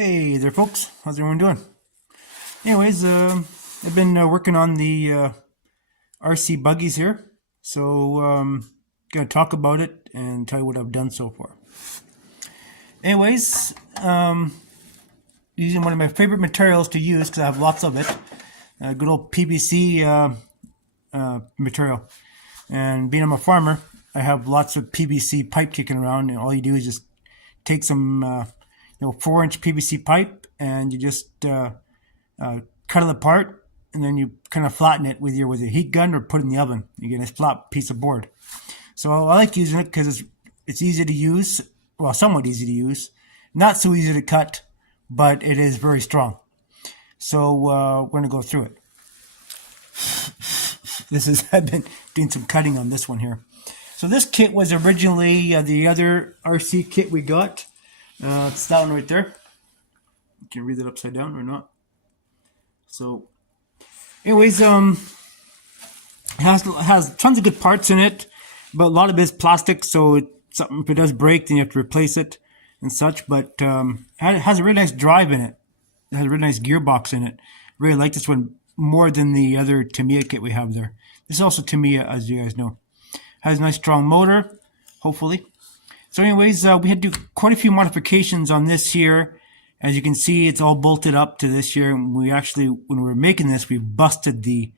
Hey there, folks. How's everyone doing? Anyways, I've been working on the RC buggies here, so gonna talk about it and tell you what I've done so far. Anyways, using one of my favorite materials to use because I have lots of it, good old PVC material. And being I'm a farmer, I have lots of PVC pipe kicking around, and all you do is just take some 4-inch PVC pipe, and you just cut it apart, and then you kind of flatten it with your heat gun or put it in the oven. You get a flat piece of board. So I like using it because it's easy to use, well, somewhat easy to use, not so easy to cut, but it is very strong. So we're going to go through it. I've been doing some cutting on this one here. So this kit was originally the other RC kit we got. It's that one right there. You can read it upside down or not. So, anyways, has tons of good parts in it, but a lot of it is plastic. So if it does break, then you have to replace it and such. But it has a really nice drive in it. It has a really nice gearbox in it. Really like this one more than the other Tamiya kit we have there. This is also Tamiya, as you guys know. Has a nice strong motor, hopefully. So anyways, we had to do quite a few modifications on this here. As you can see, it's all bolted up to this here. And we actually, when we were making this, we busted the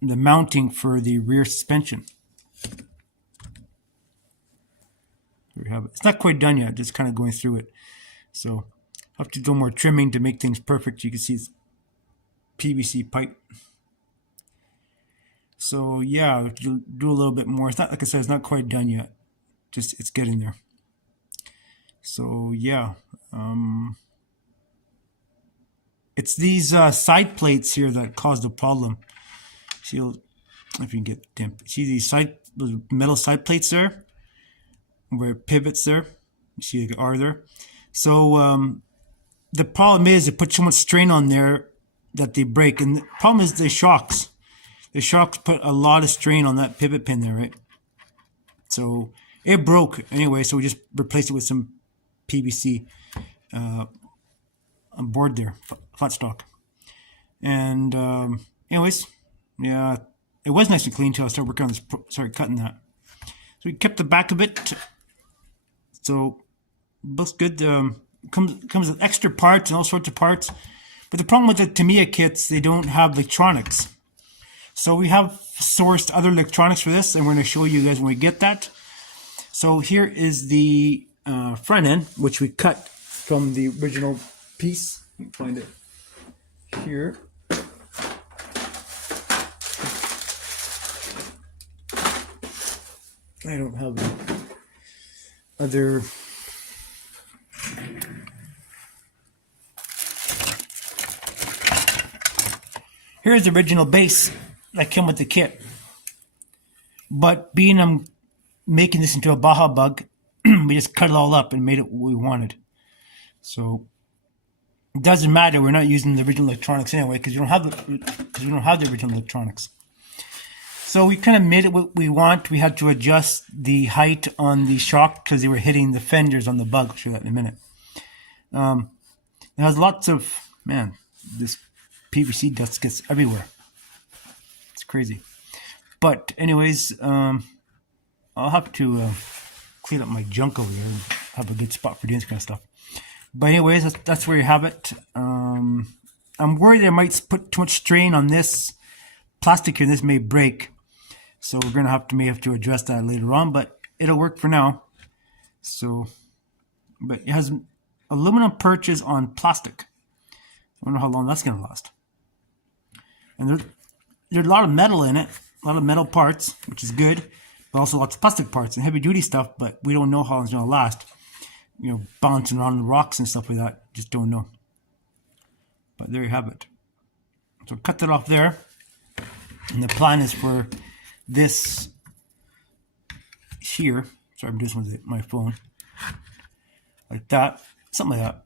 mounting for the rear suspension. There we have it. It's not quite done yet, just kind of going through it. So I have to do more trimming to make things perfect. You can see it's PVC pipe. So yeah, do a little bit more. It's not, like I said, it's not quite done yet. Just it's getting there. So yeah, it's these side plates here that caused the problem. See if you can get them. See these metal side plates there, where it pivots there. You see the R there. So the problem is they put so much strain on there that they break, and the problem is the shocks. The shocks put a lot of strain on that pivot pin there, right? So it broke anyway, so we just replaced it with some PVC on board there, flat stock. And anyways, yeah, it was nice and clean until I started working on this, started cutting that. So we kept the back of it, so looks good. Comes with extra parts and all sorts of parts. But the problem with the Tamiya kits, they don't have electronics. So we have sourced other electronics for this, and we're going to show you guys when we get that. So here is the front end, which we cut from the original piece. You can find it here. I don't have the other. Here's the original base that came with the kit. But being I'm making this into a Baja bug, we just cut it all up and made it what we wanted. So it doesn't matter. We're not using the original electronics anyway because we don't have the original electronics. So we kind of made it what we want. We had to adjust the height on the shock because they were hitting the fenders on the bug. I'll show that in a minute. It has lots of, man, this PVC dust gets everywhere. It's crazy. But anyways, I'll have to clean up my junk over here and have a good spot for doing this kind of stuff. But anyways, that's where you have it. I'm worried I might put too much strain on this plastic here. This may break. So we're going to may have to address that later on, but it'll work for now. So, but it has aluminum perches on plastic. I don't know how long that's going to last. And there's a lot of metal in it, a lot of metal parts, which is good, but also lots of plastic parts and heavy duty stuff, but we don't know how long it's going to last. You know, bouncing around the rocks and stuff like that, just don't know. But there you have it. So cut that off there. And the plan is for this here. Sorry, I'm doing this with my phone. Like that, something like that.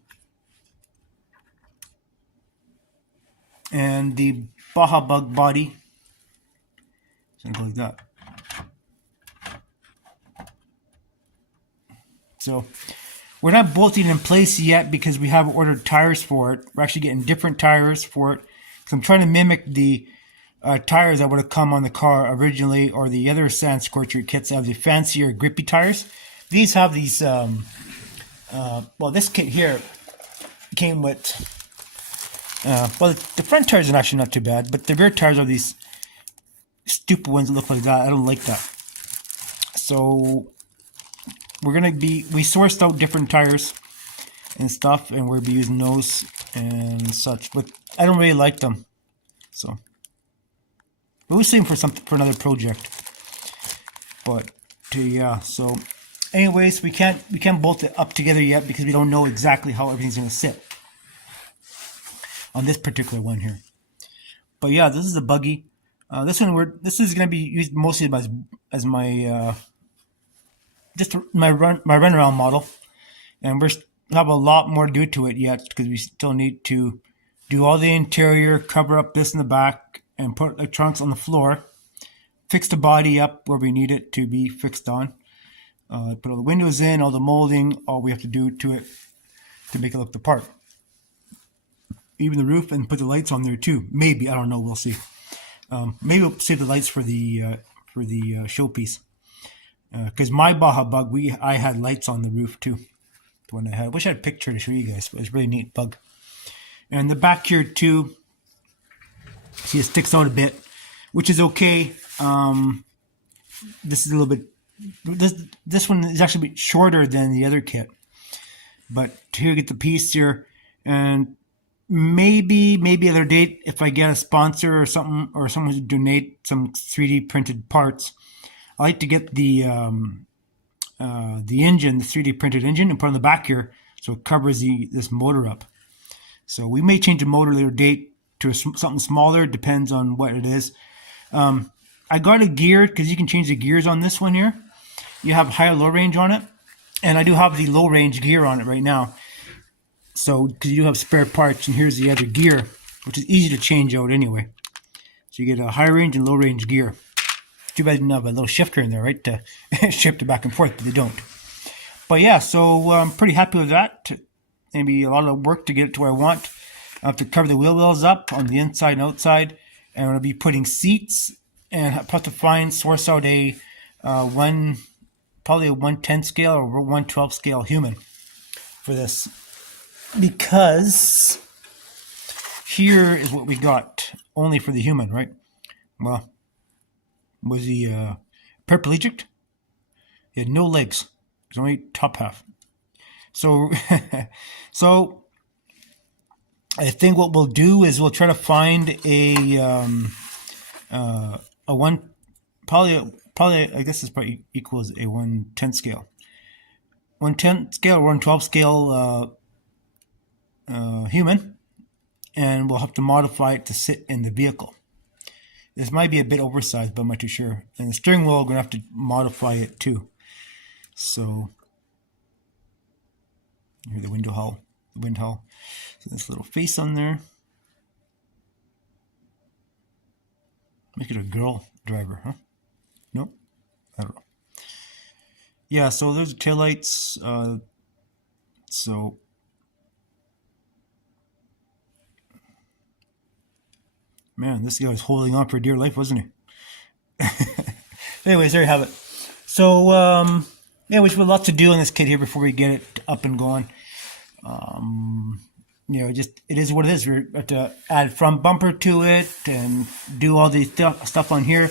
And the Baja bug body, something like that. So We're not bolting in place yet because we haven't ordered tires for it. We're actually getting different tires for it. So I'm trying to mimic the tires that would have come on the car originally, or the other Sand Scorcher kits have the fancier grippy tires. These have these, well, this kit here came with, well, the front tires are actually not too bad, but the rear tires are these stupid ones that look like that. I don't like that. So we sourced out different tires and stuff, and we'll be using those and such, but I don't really like them. So we'll see for another project. But yeah, so anyways, we can't bolt it up together yet because we don't know exactly how everything's going to sit on this particular one here. But yeah, this is a buggy. This is going to be used mostly as my just my runaround model, and we have a lot more to do to it yet because we still need to do all the interior, cover up this in the back, and put the trunks on the floor, fix the body up where we need it to be fixed on, put all the windows in, all the molding, all we have to do to it to make it look the part. Even the roof, and put the lights on there too. Maybe, I don't know. We'll see. Maybe we'll save the lights for the showpiece. Because my Baja Bug, I had lights on the roof too. The one I had. I wish I had a picture to show you guys, but it's a really neat bug. And the back here too, see, it sticks out a bit, which is okay. This is a little bit. This one is actually a bit shorter than the other kit, but here you get the piece here, and maybe other date if I get a sponsor or something, or someone to donate some 3D printed parts. I like to get the engine, the 3D printed engine, and put on the back here so it covers this motor up. So we may change the motor later date to something smaller. Depends on what it is. I got a gear because you can change the gears on this one here. You have high or low range on it, and I do have the low range gear on it right now. So because you do have spare parts, and here's the other gear, which is easy to change out anyway. So you get a high range and low range gear. Too bad they didn't have a little shifter in there, right, to shift it back and forth, but they don't. But yeah, so I'm pretty happy with that. Maybe a lot of work to get it to where I want. I have to cover the wheel wells up on the inside and outside, and I'm going to be putting seats, and I have to source out probably a 110 scale or 112 scale human for this, because here is what we got only for the human, right? Well, was he paraplegic? He had no legs. There's only top half. So, so I think what we'll do is we'll try to find a one, probably I guess it's probably equals a 110 scale, 110 scale or 112 scale human, and we'll have to modify it to sit in the vehicle. This might be a bit oversized, but I'm not too sure. And the steering wheel, we're going to have to modify it too. So, here's the wind hull. So this little face on there. Make it a girl driver, huh? Nope. I don't know. Yeah, so there's the taillights. So, man, this guy was holding on for dear life, wasn't he? Anyways, there you have it. So, yeah, we have a lot to do in this kit here before we get it up and going. You know, it is what it is. We have to add front bumper to it and do all the stuff on here.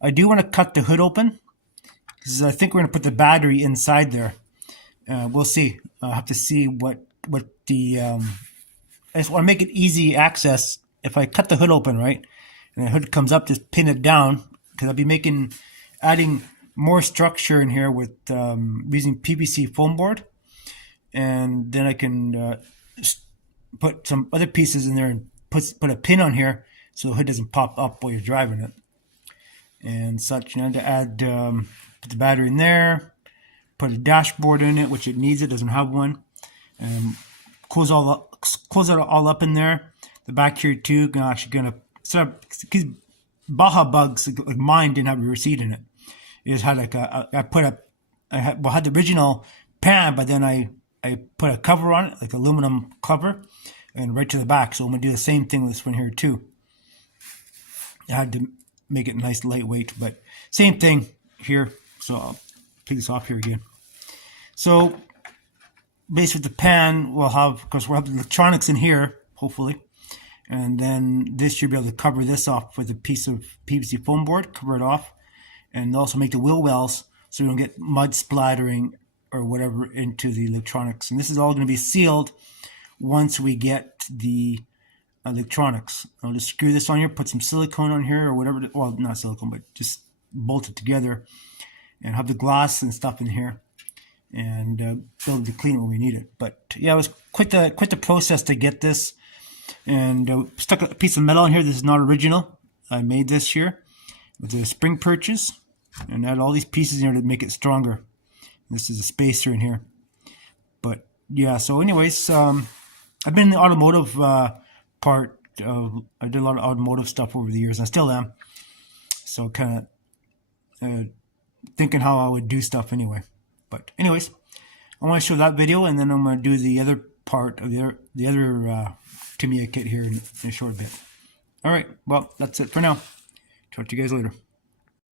I do want to cut the hood open because I think we're going to put the battery inside there. We'll see. I'll have to see what the... I just want to make it easy access. If I cut the hood open, right, and the hood comes up, just pin it down, because I'll be adding more structure in here with using PVC foam board, and then I can put some other pieces in there and put a pin on here so the hood doesn't pop up while you're driving it and such. You know, to add put the battery in there, put a dashboard in it, which it needs. It doesn't have one. Close it all up in there. The back here too, I'm actually gonna set up, because Baja Bugs like mine didn't have a receipt in it. It just had like I had the original pan, but then I I put a cover on it, like aluminum cover, and right to the back. So I'm going to do the same thing with this one here too. I had to make it nice lightweight, but same thing here. So I'll take this off here again. So basically the pan will have, of course we'll have the electronics in here, hopefully. And then this, you'll be able to cover this off with a piece of PVC foam board, cover it off. And also make the wheel wells so you don't get mud splattering or whatever into the electronics. And this is all going to be sealed once we get the electronics. I'll just screw this on here, put some silicone on here or whatever. Well, not silicone, but just bolt it together and have the glass and stuff in here and be able to clean it when we need it. But yeah, it was quite the process to get this. And stuck a piece of metal in here. This is not original. I made this here with the spring perches and add all these pieces in here to make it stronger. This is a spacer in here. But yeah, so anyways, I've been in the automotive part. I did a lot of automotive stuff over the years. I still am. So kind of thinking how I would do stuff anyway. But anyways, I want to show that video, and then I'm going to do the other part of the other Tamiya kit here in a short bit. All right, well, that's it for now. Talk to you guys later.